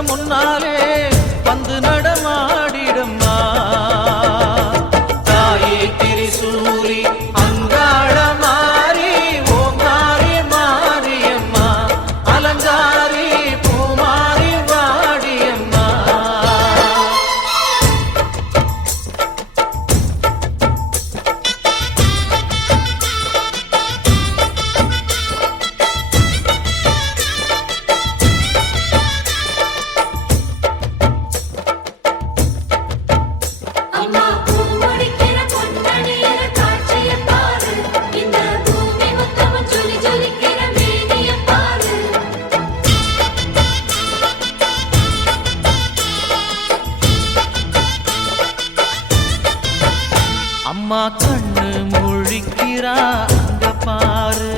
முன்னாலே முழிக்கிறா அங்க பாரு.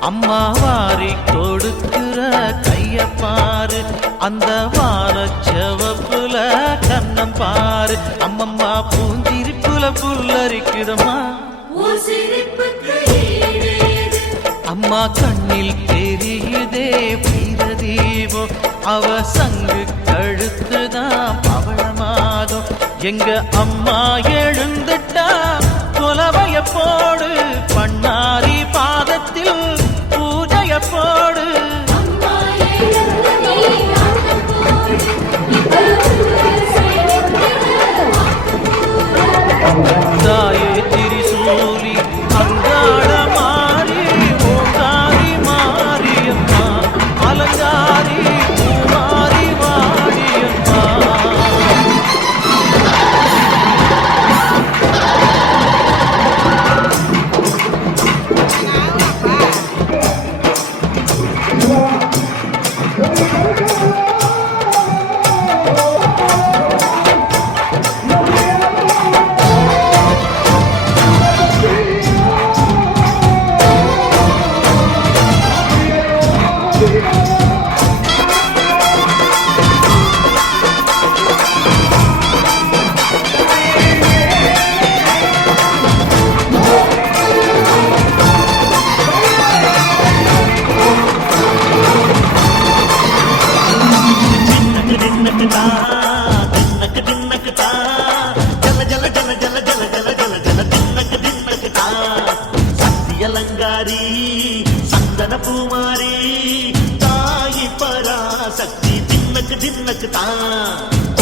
அம்மா வாரி கொடுக்கிற கைய பாரு. அந்த வார செவப்புல கண்ணம் பாரு. அம்மம்மா பூந்திருப்புல புல்லரிக்குதம்மா. அம்மா கண்ணில் தெரியுதே வீர தீபம் அவ சங்கு கழுத்துதான் அவள் எங்க அம்மா எழுந்துட்டா கொலவைய போடு பண்ணார் తిన్నక తిన్నక తిన్నక తిన్నక सकती दिनक दिनक तान